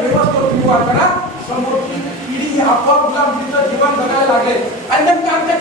व्यवस्थेवर समोर पिढी ही जीवन जगायला लागले. आणि नेमकं आमच्या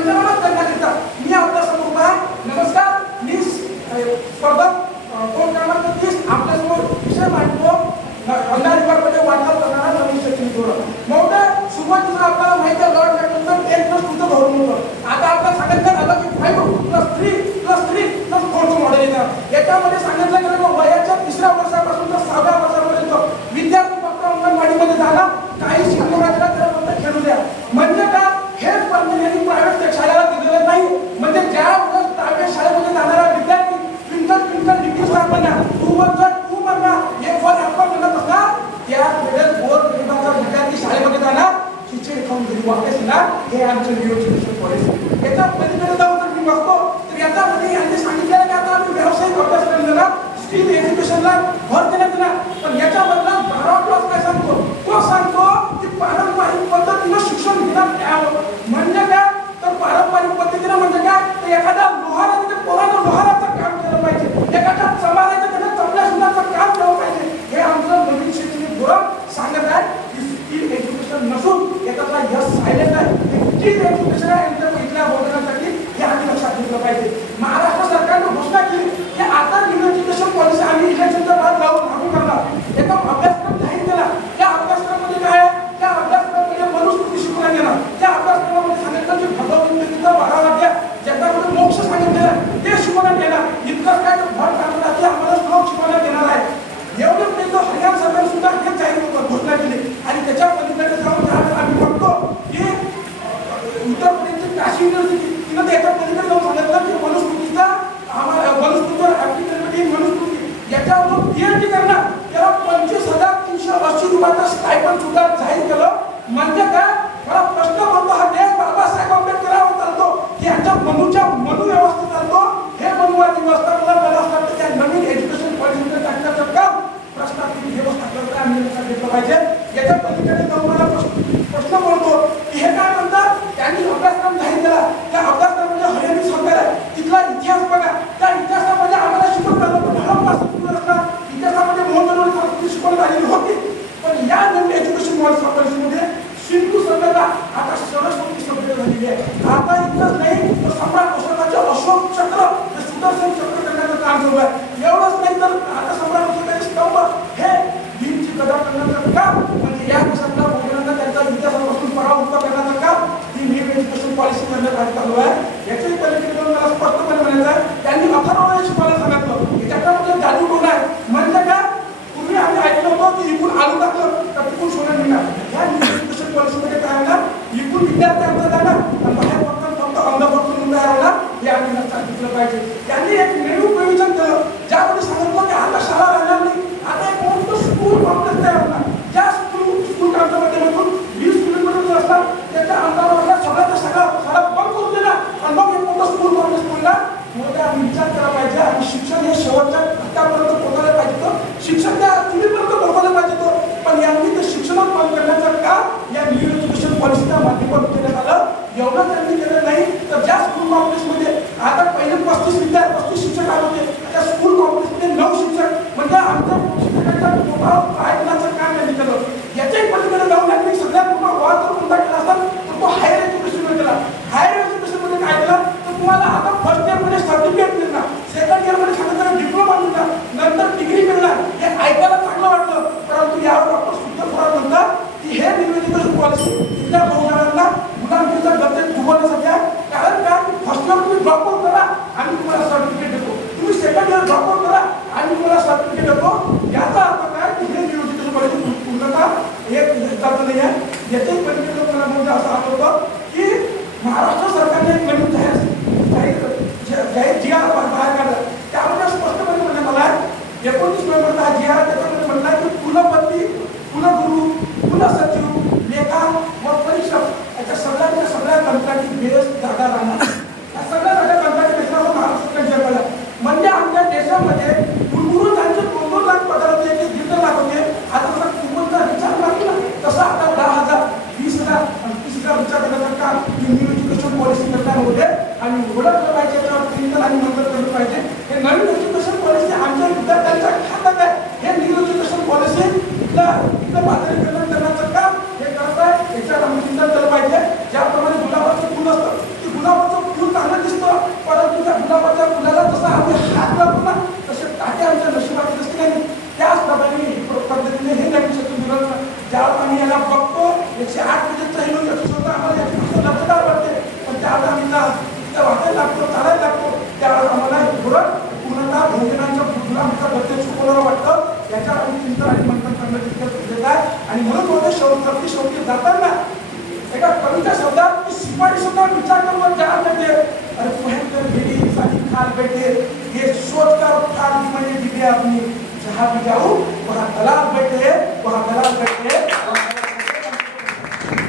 संक्रमणात करण्याकरिता नमस्कार. मी स्पर्धा तीस. आपल्यासमोर विषय मांडतो. अंधा विभागामध्ये वाटचाल करणारा नवीन शैक्षणिक धोरण मोठ्या आपल्याला माहिती आहे लॉर्ड मॅक्टनचं एक तुमचं धोरण होतं. आता आपल्याला झालं की five plus three plus three plus फोरचं model येतं याच्यामध्ये सांगितलं गेलं वयाच्या तिसऱ्या वर्षापासून तर सहाव्या वर्षापर्यंत विद्यार्थी फक्त अंगणवाडीमध्ये झाला. वाकसला हे आमचं नियोजन कॉलेज याच्या पलीकडे जाऊन जर मी बघतो तर याच्यामध्ये यांनी सांगितलं की आता आम्ही व्यावसायिक अभ्यासक्रमाला स्किल एज्युकेशनला भर देण्यात ना पण याच्या बदला बारा क्लास काय सांगतो? तो सांगतो की पारंपरिक पद्धतीनं शिक्षण घेण्यात यावं म्हणजे काय? तर पारंपरिक पद्धतीनं म्हणजे काय? तर एखादा लोहार आणि ते पोरानं लोहार continua a tascar enquanto करण्यात आज चालू आहे? याच्याही पलीकडे मला स्पष्टपणे म्हणायचं त्यांनी अथर्ववेद शिपायला सांगितलं. त्याच्यामध्ये जादू टोला आहे? म्हणलं का तुम्ही आम्ही ऐकलं होतं की इकून आलू टाकलं तर तिकून सोनं निघणार. या शिक्षण पॉलिसीमध्ये काय होणार इकून विद्यार्थी आमचा जाणार. आणि बाहेर फक्त फक्त अंधापूर तयार होणार. हे आम्ही सांगितलं पाहिजे. त्यांनी एक निर्णय mulher ia वाटतं? याच्यावर आम्ही चिंतन आणि करणं आहे. म्हणून म्हणतो शेवट सरती शेवटी जाताना एका कवीच्या शब्दात की शिपाई सुद्धा विचार करून जाणार अरे पहनकर भेटी साथी खाल बैठे ये सोचकर ठाक म्हणजे जिथे आदमी जहाँ भी जाऊँ. वहाँ दलाल बैठे वहाँ दलाल बैठे